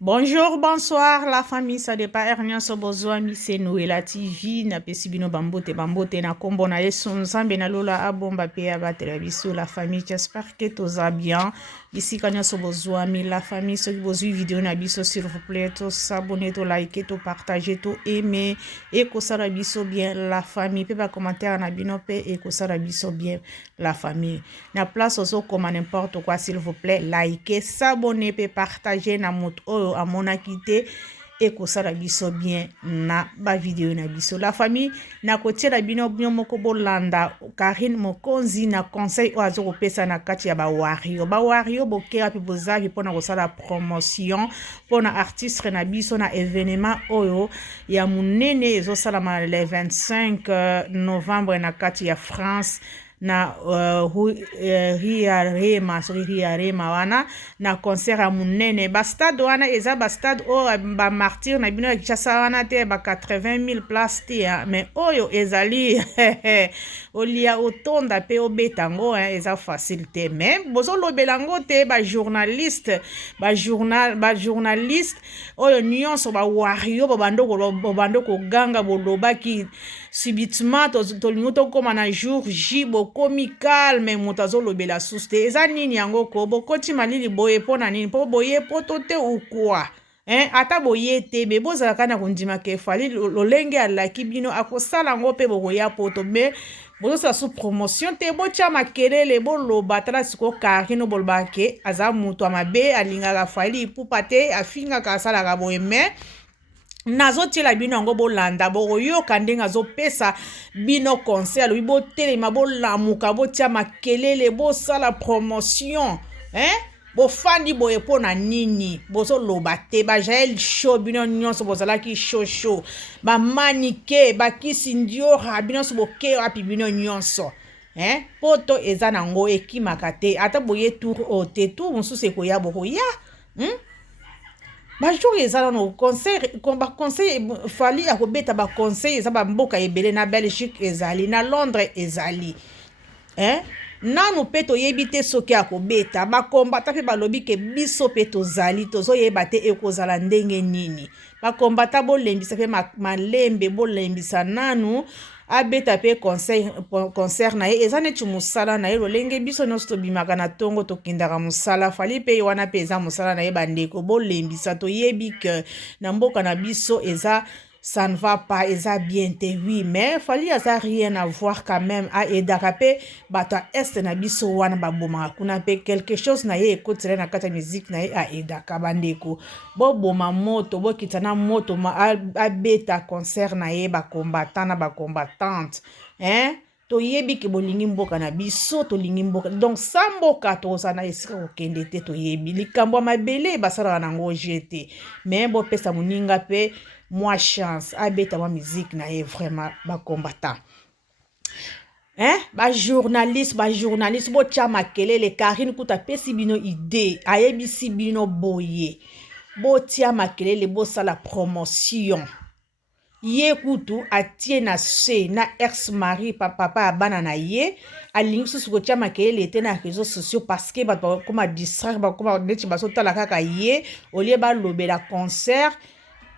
Bonjour, bonsoir la famille, ça dépend Ernia Sobozwa c'est Noëlla TV na pesi bino bambote na kombo na yesu nzambe na lola abomba pe abatela biso la famille. J'espère que tout va bien. Ici Kanya Sobozwa la famille, ceux qui vous vidéo na biso s'il vous plaît, tout s'abonner, tout liker, tout partager, tout aimer et que ça biso bien la famille. Pe ba commentaire na bino pe et que ça biso bien la famille. Na place aussi comme n'importe quoi s'il vous plaît, liker, s'abonner pe partager na moto à mon akité et que ça biso bien na ba vidéo na biso la famille na kotia na bino bino moko bolanda Karine Mokonzi na conseil o azo pesa na kati ya ba wario bokera pe bozavi pona ko sala promotion pona artiste na biso na événement oyo ya munene ezo sala le 25 novembre na kati ya France na Ria Rema wana na concert a munene ba stade wana eza ba stade o ba martyr na bino Kinshasa wana te ba 80,000 places te mais oyo ezali olia otonda pe obetango eza facile te mais bozo lobelango te ba journaliste oyo nyonso ba wario bando ko ganga boloba ki subitement tolingo tokoma na jour J bokomi calme moto azolobela suste eza nini yango ko bokoti malili boye pona nini po boye poto te ukwa ata boye te be bozalaka na kondima ke fali lolenge alaki bino akosala ngo pe bokoya poto me bozosala sous promotion te botia makelele boloba tala siko Karine boloba ke aza moto amabe alingaka fali ipupa te afingaka asalaka boye me nazotiela bino yango bolanda boyoka ndenge azopesa bino conseil alobi botelema bolamuka botia makelele bosala promotion bofandi boye pona nini bozoloba te bajael show bino nyonso bozalaki show bamanike bakisi ndiora bino nyonso bokeyo api bino nyonso poto eza nango ekimaka te ata boye tour o te tour mosusu ekoya bokoya ba jour ezala no conseil fali akobeta ba conseil eza ba mboka ebele na Belgique ezali na Londres ezali nanu pe toyebi te soki akobeta bakombata pe balobi ke biso pe tozali tozoyeba te ekozala ndenge nini bakombata bolembisa pe malembe bolembisa nanu abeta pe concert na ye eza neti musala na ye lolenge biso nyonso tobimaka na ntongo tokendaka musala fali pe wana pe eza musala na ye bandeko bolembisa toyebi ke na mboka na biso eza ça ne va pas eza bien te oui mais fali aza rien à voir quand même a edaka pe bato a este na biso wana babomaka kuna pe quelque chose na ye ekotela na kati ya musique na ye a edaka bandeko boboma moto bokita na moto abeta concert na ye bakombatant na bakombatante toyebi ke bolingi mboka na biso tolingi mboka donc sa mboka toza na esika kokende te toyebi likambo ya mabele basalaka nango jete mais bopesa moninga pe moi chance abeta ma musique na ye vraiment bakombatant ba journaliste botia makelele Karine kuta pesi bino idée ayebisi bino boye botia makelele bosala promotion ye kutu atie na se na ex mari papa abana na ye alingi susu kotia makelele te na réseaux sociaux parce que bato bakoma distraire bakoma neti bazotala kaka ye olie balobela concert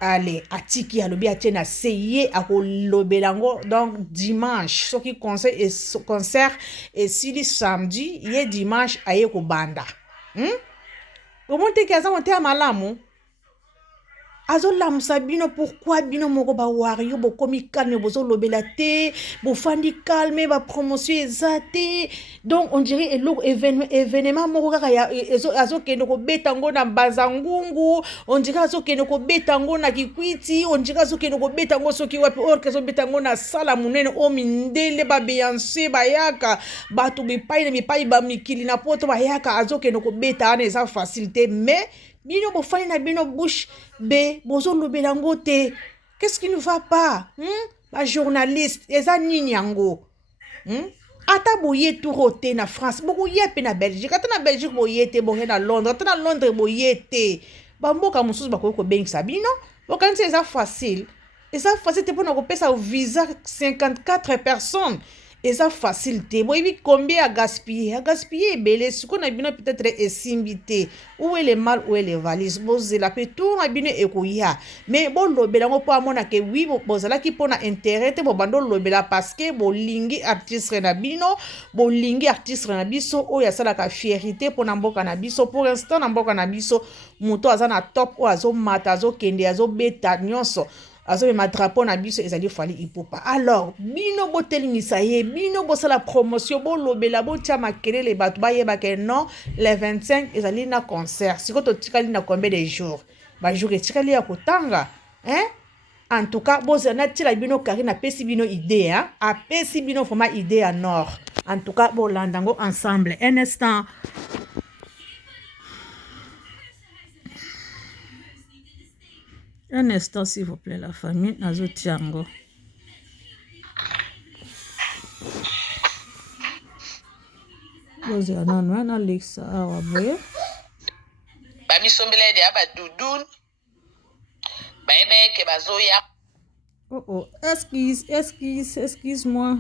ale atiki alobi atie na se ye akolobela ngo donc dimanche soki concert esili samedi ye dimanche aye kobanda omonteki aza mote ya malamu azolamusa bino pourquoi bino moko bawario bokomi calme bozolobela te bofandi calme bapromotion eza te donc on dirait eloko événement moko kaka azokende kobeta ngo na Bazangungu on dirait azokende kobeta ngo na Kikwiti on dirait azokende kobeta ngo soki wapi orke azobeta ngo na sala munene o mindele ba Beyoncé bayaka bato bipai na bipai ba mikili na poto bayaka azokende kobeta ana eza facilité mais bino bofani na bino bouche be bozo lobela ngo te qu'est-ce qui ne va pas ba journaliste eza nini yango ata boye tour te na France boko yepe na Belgique ata na Belgique boye te boye na Londres ata na Londres boye te ba mboka mususu bakoki kobengisa bino bokanisi eza facile te mpona kopesa visa 54 personnes Et ça facilité. Bon, il combien à gaspiller? À gaspiller, belé. Ce qu'on a bien peut-être est où est le mal, où est les valises. Bon, c'est la peut tout a bien écouillé. Mais bon, le bélango pour moi, que oui, bon, ça là qui pour intérêt, bon, bando le béla parce que bon, lingi artiste renabino, bon, lingi artiste renabiso, oh, ya ça la fierté pour n'ambo canabiso. Pour l'instant, n'ambo canabiso, muto azana top, ou azo mata, azo kende, azo beta, nyonso. Azo ma drapeau na biso ezali fali ipopa. Alors, bino botelingisa ye, bino bosala promotion, bo lobela bo tia makelele bato ba yeba ke non, les 25 ezali na concert. Siko to tikali na combien de jours? Ba jour etikali ya kotanga, hein? En tout cas, bozana tila bino Karine apesi bino idée, hein? Apesi bino forma idée à nord. En tout cas, bo landango ensemble. Un instant. Un instant, s'il vous plaît, la famille. Nazo Tiango. Bozi ananwa na Alexa awa boye. Ba misombele de aba dudun. Ba ebe ke bazo ya. Oh, excuse-moi.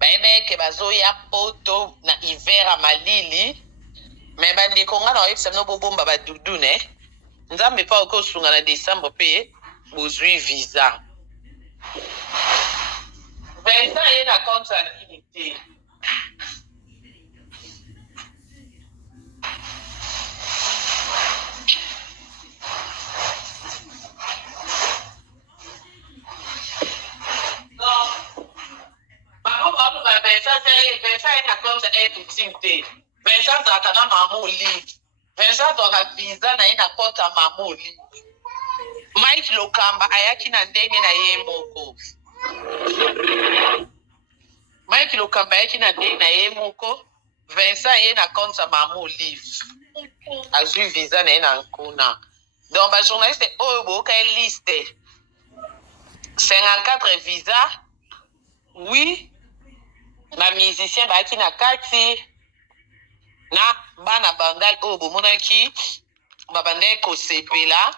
Ba ebe ke bazo ya poto na hiver a malili. Mais ba ndeko nga na oyebisa no bobomba ba dudun Nzambe pa okosunga na Décembre pe bozwi visa. Vincent ye na compte activité. Vincent ye na compte activité. Vincent zaka na mamoli. Vincent doka visa na ye na compte mamoli. Mike Lokamba ayaki na ndenge na ye moko. Mike Lokamba ayaki na ndenge na ye moko. Vincent ye na compte mamoli. Azui visa na ye na nkuna. Donc ba journaliste oyo boka liste 54 visa. Oui. Ba musicien ba ki na kati na bana bandal oyo bomonaki ba bandai ko sepela.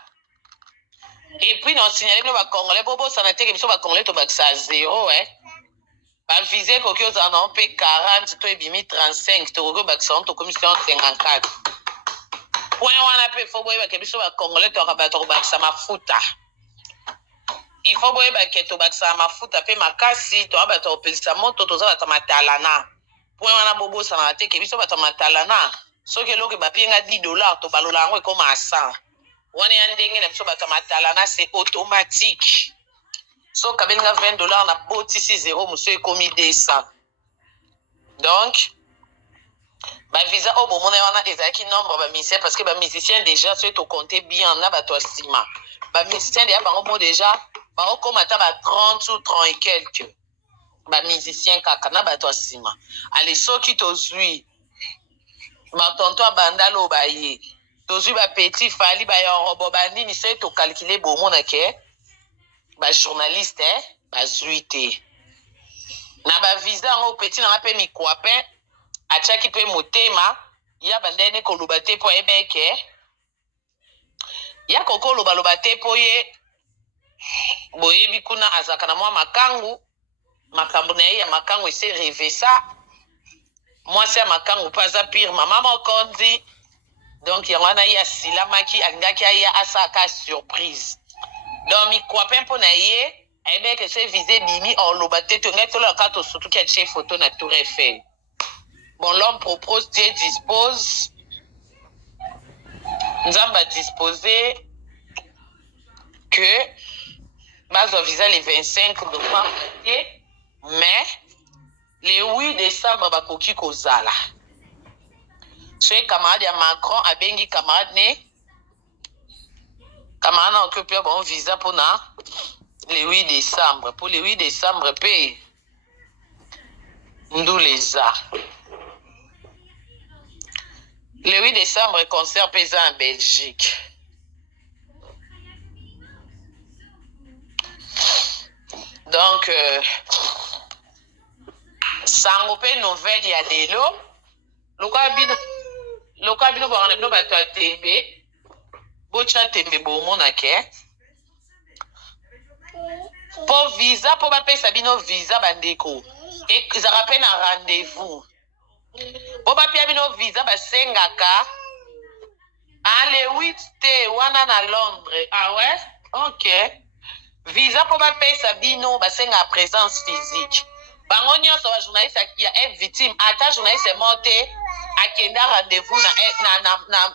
Et puis non signaler no ba congolais bobo sana teke biso ba congolais to bakisa 0 ba visé ko kyo za na pe 40 to ebimi 35 to ko bakisa to commission 54. Point wana pe fo boye ba ke biso ba congolais to ka to bakisa mafuta. Il faut boye ba ke to bakisa mafuta pe makasi to aba to pelisa moto to za ta matalana. Point wana bobo sana teke biso ba ta matalana. So ke loke ba pienga $10 to balola ngo ko ma 100. Wana ya ndenge na biso ba ta matalana c'est automatique. So kabenga $20 na botisi 0 muso ekomi 200. Donc ba visa au bon mona wana ezaki nombre ba musicien parce que ba musicien déjà so to compter bien na ba to sima. Ba musicien déjà bango mo déjà ba okomata ba 30 ou 30 et quelques. Ba musicien kaka na ba to sima. Allez soki to zui ma tonto abandalo ba ye. To zui ba petit fali ba ya robo ba nini so to calculer bon mona ke ba journaliste ba zuite. Na ba visa ngo petit na pe mi kwape achaki pe motema ya bandene ko lobate po ebeke ya koko lobate po ye boyebi kuna azaka na mwa makangu makambo na ya makangu ese revesa moi c'est makangu paza pire mama mokonzi donc ya wana ya silamaki angaki ya asaka surprise donc mi kwape po na ye ebeke se visé bimi on lobate to ngeto la kato surtout ki a photo na Tour Eiffel. Bon, l'homme propose, Dieu dispose. Nous avons disposé que nous visa les 25 novembre, mais le 8 décembre, bakoki kozala. Ce camarade ya Macron a bengi camarade ne. Camarade a occupé un visa pour le 8 décembre. Pour le 8 décembre, paye. Nous les a. Le 8 décembre, concert pesant en Belgique. Donc, sango pe nouvelle ya delo. Loka bino ba no ba to tembe. Bocha tembe bo mona ke. Po visa po ba pesa bino visa bandeko. ezalaka mpe na rendez-vous po bapia bino visa basengaka le 8 te wana na Londres. Ah ouais? Ok. Visa po bapesa bino basengaka présence physique. Bango nyonso bajournaliste ya victime ata journaliste monte akenda rendez-vous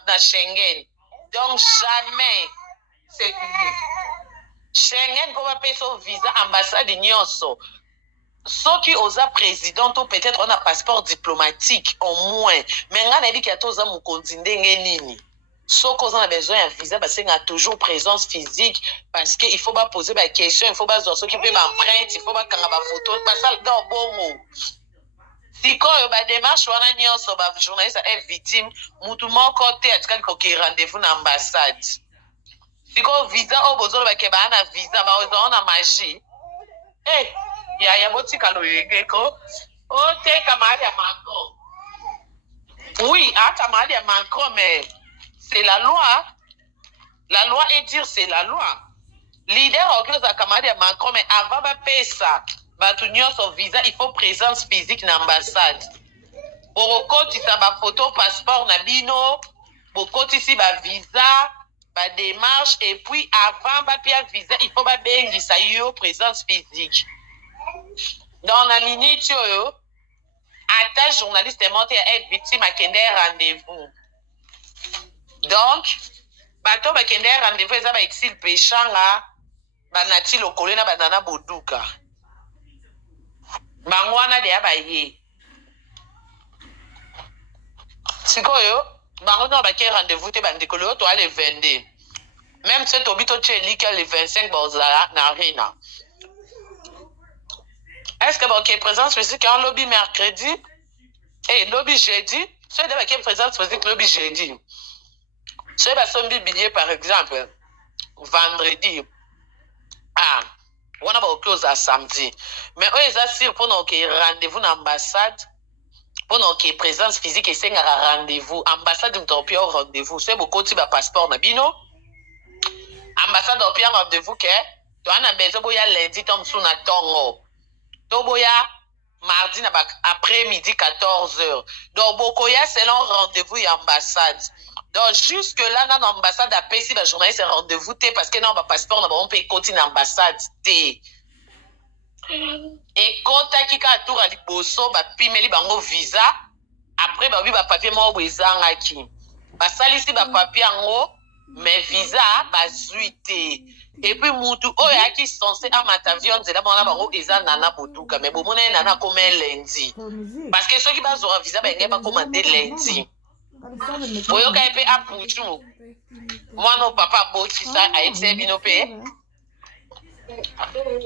na Schengen. Donc jamais c'est fini. Schengen po bapesa visa ambassade nyonso. Soki oza président ou peut-être on a passeport diplomatique au moins. Mais nga na yebi ki toza mokonzi ndenge nini. Soki oza na besoin ya visa basenga toujours présence physique parce que il faut ba poser ba question, il faut ba zo soki pe ba empreinte, il faut ba kanga ba photo, ba sal dans bongo. Sikoyo ba démarche wana nyonso ba journaliste est victime, mutu moko te atikali ko ki rendez-vous na ambassade. Sikoyo visa o bozolo ba ke ba na visa ba ozo na magie. Ya botika loyenge ko oteka mahali ya Macron. Oui, hata mahali ya Macron, mais c'est la loi. La loi est dire c'est la loi. Leader okioza mahali ya Macron, mais avant ba pesa batu nyonso visa il faut présence physique na ambassade. Borokotisa ba photo passeport na bino, bokotisi ba visa ba démarche et puis avant ba pia visa il faut ba bengisa yo présence physique. Dans la minute, ata journaliste monte à être victime à kende rendez-vous. Donc, bato ba kende rendez-vous eza ba exil pechanga banati lokolo na banana boduka. Bangwana de abaye. Sikoyo, bango na ba ke rendez-vous te bandikolo to ale 22. Même si tobito tcheli que le 25 bozala na arena. Est-ce que ok présence physique en lobby mercredi et lobby jeudi? Soit d'abord qui présence physique lobby jeudi. Soit bah son billet par exemple vendredi. On a pas close à samedi. Mais eux ils assurent pour nous que rendez-vous dans l'ambassade pour nous que présence physique et c'est un rendez-vous ambassade nous t'opie au rendez-vous. Soit beaucoup de passeport na bino ambassade opie un rendez-vous que tu as un besoin boya lundi tom sous na tongo. Toboya mardi après-midi 14h. Donc bokoya selon rendez-vous et ambassade. Donc jusque là dans l'ambassade à pays la journaliste rendez-vous té parce que non ba passeport na on peut continuer ambassade té. Et kota kika tour à liboso ba pimeli bango visa après ba ba papier mo bezanga ki. Ba salisi ba papier ngo mais visa ba zuité. Et puis mutu oya qui censé amatavion nzela bona bango eza nana boduka mais bomona nana comme lundi parce que ceux qui ba zora visa ba ngeba commander lundi boyo ka pe aputu moi non papa botisa a été bino pe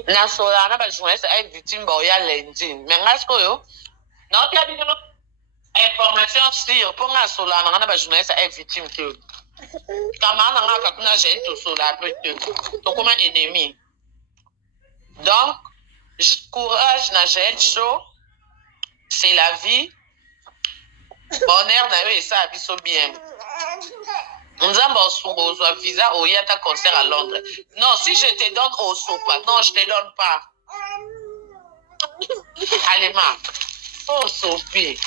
na sola na ba journaliste a victime ba oya lundi mais ngasko yo na otia bino information sur pour nga sola na ba journaliste a victime que Kamana nga kakuna j'ai tout sur la petite. Donc comment ennemi. Donc courage na j'ai chaud. C'est la vie. Bonheur na yo et ça abiso bien. Nzamba osugo so visa au yata concert à Londres. Non, si je te donne au sopa. Non, je te donne pas. Allez ma. Oh Sophie.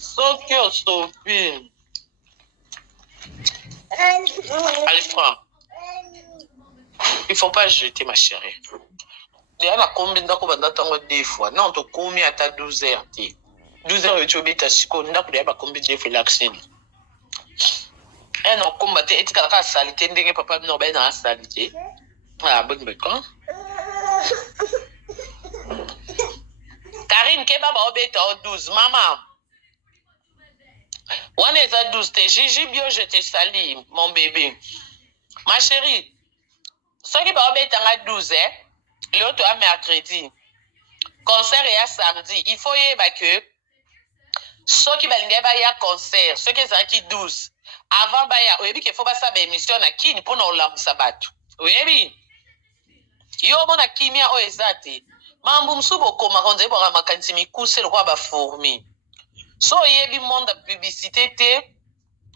Sokyo Sophie. Allez, prends. Il ne faut pas jeter, ma chérie. Il y a combien de temps deux fois? Non, tu as combien à 12 heures? 12 heures, tu as dit que tu as combien de fois l'accès? Et non, combattre, et tu as salité, tu as papa, non, ben, dans la salité. Ah, bon, d'accord. Karine, kebaba, obéta, 12. Maman. On est à 12. Gigi Bio, je te salue, mon bébé. Ma chérie, ce qui va être à 12, l'autre à mercredi. Concert est à samedi. Il faut y avoir que ceux qui vont y avoir concert, ceux qui sont qui 12. Avant, il faut pas savoir émission à qui pour nous la sabat. Oui, yo mona kimia o ezate. Mambu msubo koma konze bo makanti mikuse lo kwa ba fourmi. So yebi monde de publicité te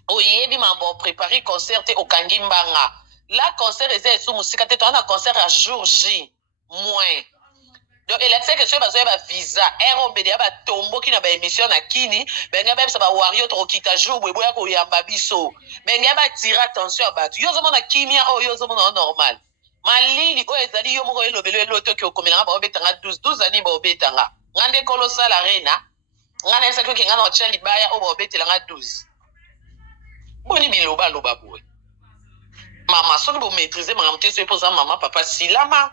o yebi mambo préparer concert te okangi mbanga. La concert eza sous musika te on a concert à jour J moins. donc elakisa ke soki bazoya bavisa rob deya batomboki na baémission na kini benge bayebisa bawario tokokita jour boye boya koyamba biso benge batira attention ya bato yo ozomona kimia oyo yo ozomona o normal malili oyo ezali yo moko elobelo elotoki okomelanga baobetanga 12 ani baobetanga nga nde kolosala rena nga nayebisaki oke nga na otya libaya oyo baobetelanga 12 boni bilobaloba boye mama soki bomaîtrise makambo te soki mpoza mama papa silama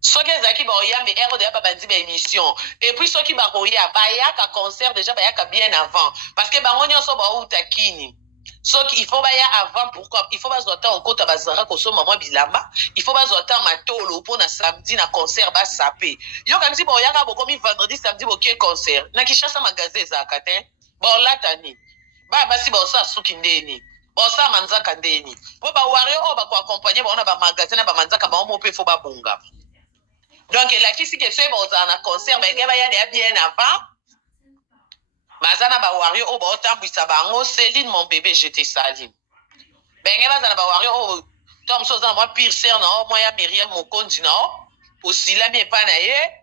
soki ezalaki baoyambe deya babandi baémission epuis soki bakoya bayaka concert déjà bayaka bien avant parce que bango nyonso baouta kini soki il faut baya avant pourquoi il faut bazwa ta okota bazara kosomba mwa bilamba il faut bazwa ta matolo mpo na samedi na concert basape yo kanisi baoyaka bokomi vendredi samedi bokie concert na kishasa magasin ezalaka te baolata nini baya basi baosala suki ndeni baosala manzaka ndeni mpo bawario oyo bakoakompagne bango na bamagasin na bamanzaka bango mo mpe fo babonga donc elakisi ke soki baozala na concert benge baya deya bien avant baza na bawario oyo baotambwisa bango Céline mon bébé jete saline benge baza na bawario oyo to mosusu oza na mwa pirser na o mwa ya Miriam Mokonzi na o osilami epai na ye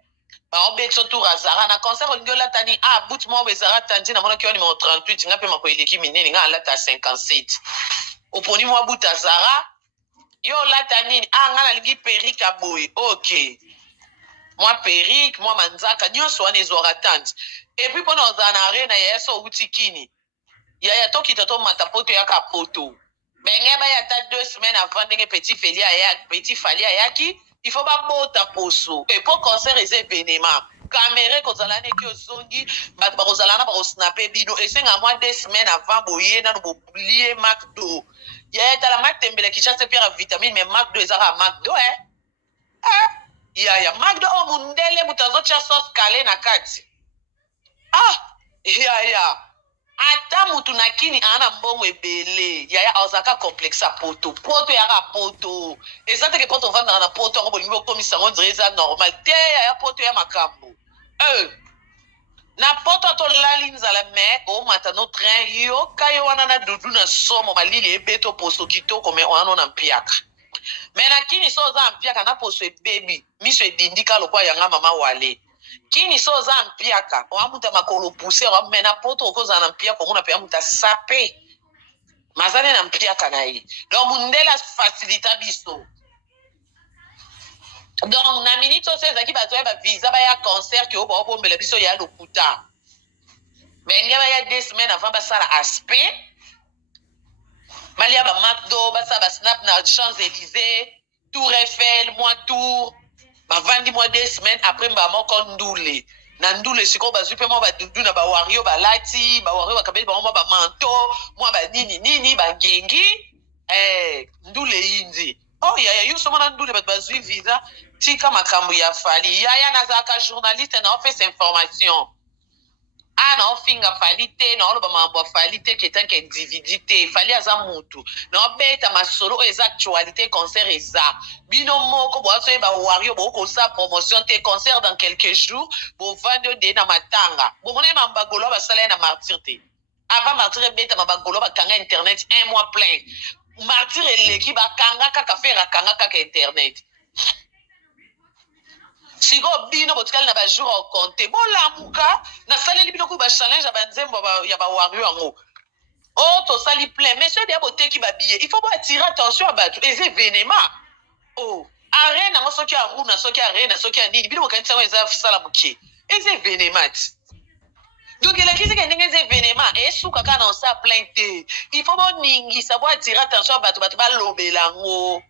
baobetso tour azara na concert olingi olatani but mwa oyo ezara tandi na monaki yo numero 38 nga mpe mako eleki minene nga alata 57 oponi mwa buta azara yo olata nini nga nalingi perike aboye ok mwa perike mwa manzaka nyonso wana ezwaka tandi epuis mpona ozala na arena yaya so outi kini yaya tokita tomata mpo toyaka poto benge baya ata 2 semaines avant ndenge petit fali ayaki il faut babota poso epo concert eza événement kamera kozala neki ozongi bato bakozala na bakosnape bino esenga mwa 2 semaines avant boye nano bolie macdo yaya tala matembele kishasa pierre vitamine mais macdo ezaka macdo yaya macdo o mundele moto azotya sauce kale na kati yaya ata mutu na kini ana mbongo ebele yaya azalaka complexe ya poto yaka poto eza teke poto ovandaka na poto yango bolingi bokomisa yango ndire eza normal te yaya poto ya makambo na poto atolali nzala me omata no train yoka yo wana na dudu na somo malili ebeto poso kitoko me wana na mpiaka me na kini so oza mpiaka na poso ebebi miso edindika lokwa yanga mama wale kini so oza mpiaka oamuta makolo puse me na poto okozala na mpiaka omona mpe amuta sape mazane na mpiaka na ye donc mundela facilita biso donc na minute oso ezalaki bazoya bavisa baya concert ke oyo baobombela biso ya lokuta benge baya 2 semaines avant basala aspect balia bamacdo basala basnap na Champs-Élysées Tour Eiffel mwa tour bavandi mwa 2 semaines après mba moko ndule na ndule sikoyo bazwi mpe mwa badudu na bawario balati bawario bakabeli bango mwa bamanto mwa banini bangengi ndule yindi yaya yo somona ndule bato bazwi visa tika makambo ya fali yaya nazalaka journaliste na office information na ofinga fali te na oloba makambo ya fali te ketanke individu te fali aza mutu na obeta masolo oyo eza actualité concert eza bino moko boasoyeba wario bokosala promotion te concert dans quelques jours bovandi ode na matanga bomona ye mambagolo basala ye na martyr te avant martyr ebetama bagolo bakanga internet 1 mois plein martyr eleki bakanga kaka fere akanga kaka internet siko bino botikali na bajour okonte bolamuka nasaleli bino kuyi bachallenge ya banzembo ya bawario yango tosali plein monsieur deya boteki babillet il faut boatire attention ya bato eza événement arena yango soki aruna soki arena soki ya nini bino bokanisi yango eza sala moke eza événement ti donc elakisika ndenge eza événement esuka kaka na osala plein te il faut boningisa boatire attention ya bato balobela yango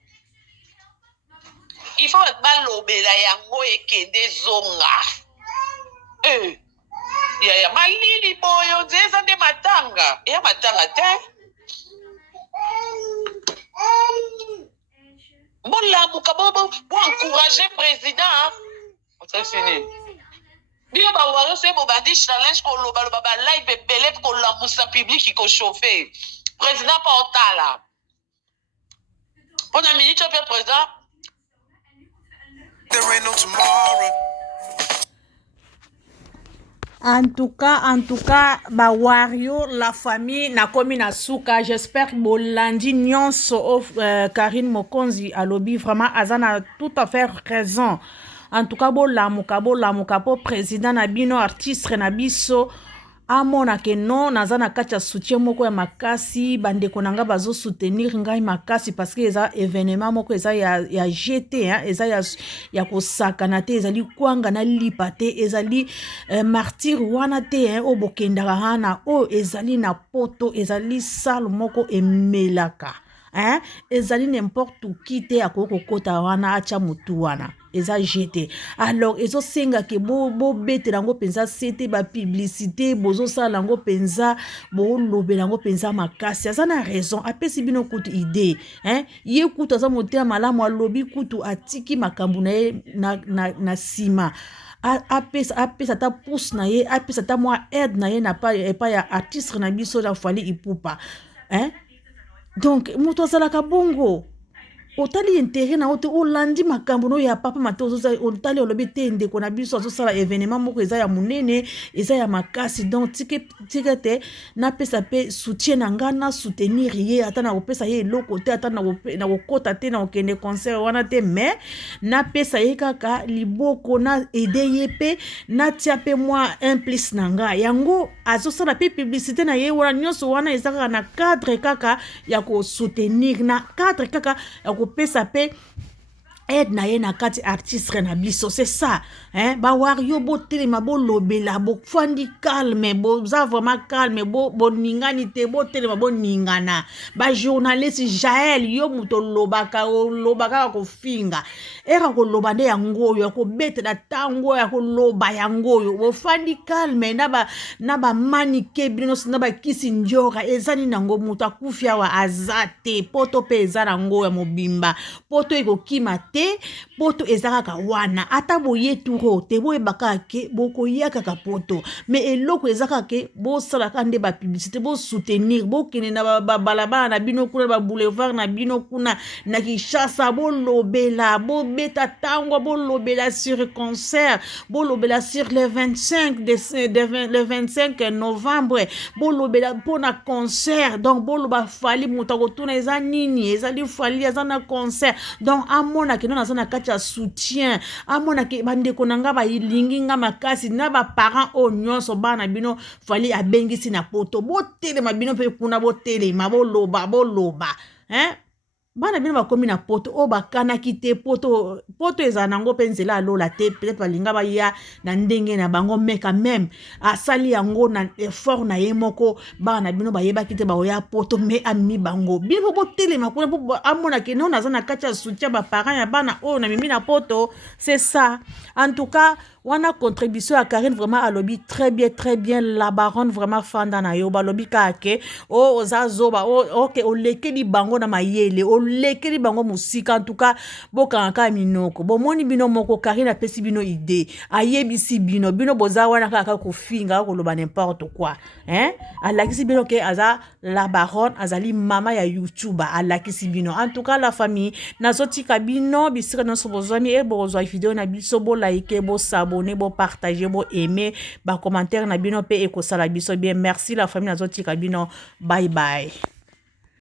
il faut balobela yango ekende zonga yaya malili boyo nze eza nde matanga eya matanga te bolamuka boencourage président osafini bino bawario soki bobandi challenge kolobaloba balive ebele kolamusa publiki kochauffe président mpa otala mpona minute mpe président There ain't no tomorrow. En tout cas, ba wario la famille na komi na suka. J'espère bolandi nyonso Karine Mokonzi alobi vraiment azana tout à fait raison. En tout cas bolamuka po président na bino artiste na biso amona ke non naza na kati ya soutien moko ya makasi bandeko na nga bazo soutenir ngai makasi parce que eza événement moko eza ya jeté hein, eza ya kosakana te ezali kwanga na lipa te ezali martyr wana te hein, o bokendaka hana o ezali na poto ezali sale moko emelaka hein? Ezali n'importe qui te akoko kota wana acha mutu wana eza jeté alors ezo senga ke bo bete lango penza sete ba publicité bozo sala lango penza bo lobela lango penza makasi aza na raison apesi bino kutu idée hein ye kutu aza motea malamu alobi kutu atiki makambu na ye na sima apesa ta pousse na ye apesa ta mwa aide na ye na pa ya artiste na biso la Fally Ipupa hein. Donc moto azalaka bongo otali intérêt na ote olandi makambo no ya papa mate otali olobi te ndeko na biso azosala événement moko eza ya munene eza ya makasi donc tike te napesa pe soutien na nga na soutenir ye ata na kopesa ye eloko te ata na kokota te na kokende concert wana te mais napesa ye kaka liboko na aide ye pe natia pe mwa implice na nga yango azosala pe publicité na ye wana nyonso wana eza kaka na cadre kaka ya kosoutenir na cadre kaka ya kopesa pe aide na ye na kati artiste na biso c'est ça hein ba wario bo telema bo lobela bo fandi calme bo za vraiment calme bo ningani te bo telema bo ningana ba journaliste Jaël yo muto lobaka ko finga era ko loba nde yango yo ko bete na tango ya ko loba yango yo bo fandi calme na ba manike bino na ba kisi njora ezani nango muto akufia wa azate poto pe ezana ngo ya mobimba poto eko kima poto ezaka wana ata boye turo te boye bakake boko yaka poto mais eloko ezaka ke bo sala kande ba publicité bo soutenir bo kene na balabala na bino kuna ba boulevard na bino kuna na Kinshasa bo lobela bo beta tango bo lobela sur concert bo lobela sur le 25 le 25 novembre bo lobela pona concert donc bo loba Fally mutako tuna eza nini ezali Fally azana concert donc amona ke non azana kati ya soutien amona ke bandeko nanga ba ilingi nga makasi na ba parents o nyonso bana bino Fally abengisi na poto bo telema bino pe kuna bo telema bo loba hein bana bino bakomi na poto o bakanaki te poto eza nango pe nzela alola te peut-être balinga ba ya na ndenge na bango mais quand même asali yango na effort na ye moko bana bino bayebaki te baoya poto mais ami bango bino bo telema kuna bo amona ke non azana kati ya soutien ba parents ya bana o na mimi na poto c'est ça en tout cas wana contribution à Karine vraiment alobi très bien la baronne vraiment fanda na yo balobi kake o ozazoba ok olekeli bango na mayele olekeli bango musika en tout cas bokanga minoko bomoni bino moko Karine apesi bino idée ayebisi bino boza wana kaka kofinga koloba n'importe quoi hein alakisi bino ke aza la baronne azali mama ya YouTuber alakisi bino en tout cas la famille nazotika bino bisika nyonso bozwami e bozwa video na biso bo like bo abonner, bo partager, bo aimer, ba commentaire na bino pe ekosala biso bien. Merci la famille nazotika bino. Bye bye.